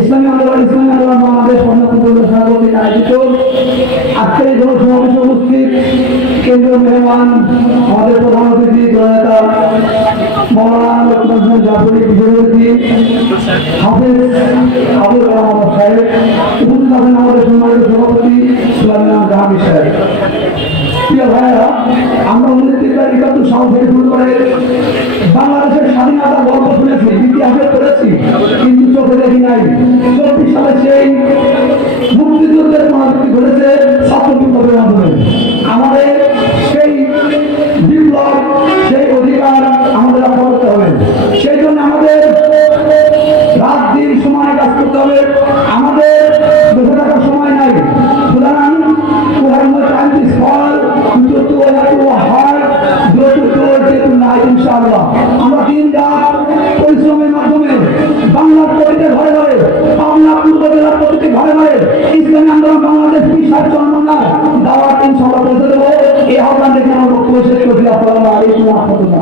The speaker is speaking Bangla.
ইসলামী আন্দোলন বাংলাদেশ সভাপতি আয়োজিত আজকের এই জনসমাবেশে উপস্থিত কেন্দ্রীয় মেহমান আমাদের প্রধান অতিথি জননেতা মৌলানা লোকমান জাফরি বিশ্ববিদ্যালয় হাফেজ আবুল কালাম সাহেব, উপস্থিত আছেন আমাদের সম্মানিত সভাপতি সুলাইমান জাহাঙ্গীর সাহেব। প্রিয় ভাইয়েরা, আমরা 1971 সাল থেকে শুরু করে বাংলাদেশের স্বাধীনতা গল্প শুনেছি, ইতিহাসে পড়েছি, কিন্তু চোখে দেখি নাই। 24 সালে সেই মুক্তিযুদ্ধের সমাপ্তি ঘটেছে ছাত্র বিপ্লবের মাধ্যমে। আমাদের সেই বিপ্লব, সেই অধিকার আমাদের রক্ষা করতে হবে। সেই জন্য আমাদের রাত দিন সময় কাজ করতে হবে। আমাদের বসে থাকার সময় নাই। সুতরাং আমরা দিন রাত পরিশ্রমের মাধ্যমে বাংলার প্রতিটি ঘরে ঘরে, পাবনা পূর্ব জেলার প্রতিটি ঘরে ঘরে ইসলামী আন্দোলন বাংলাদেশ দাওয়াত ইনশাআল্লাহ পৌঁছে দেবো। এই আহ্বান দেখে আমার বক্তব্য শেষ করছি। আসসালামু আলাইকুম ওয়া রাহমাতুল্লাহ।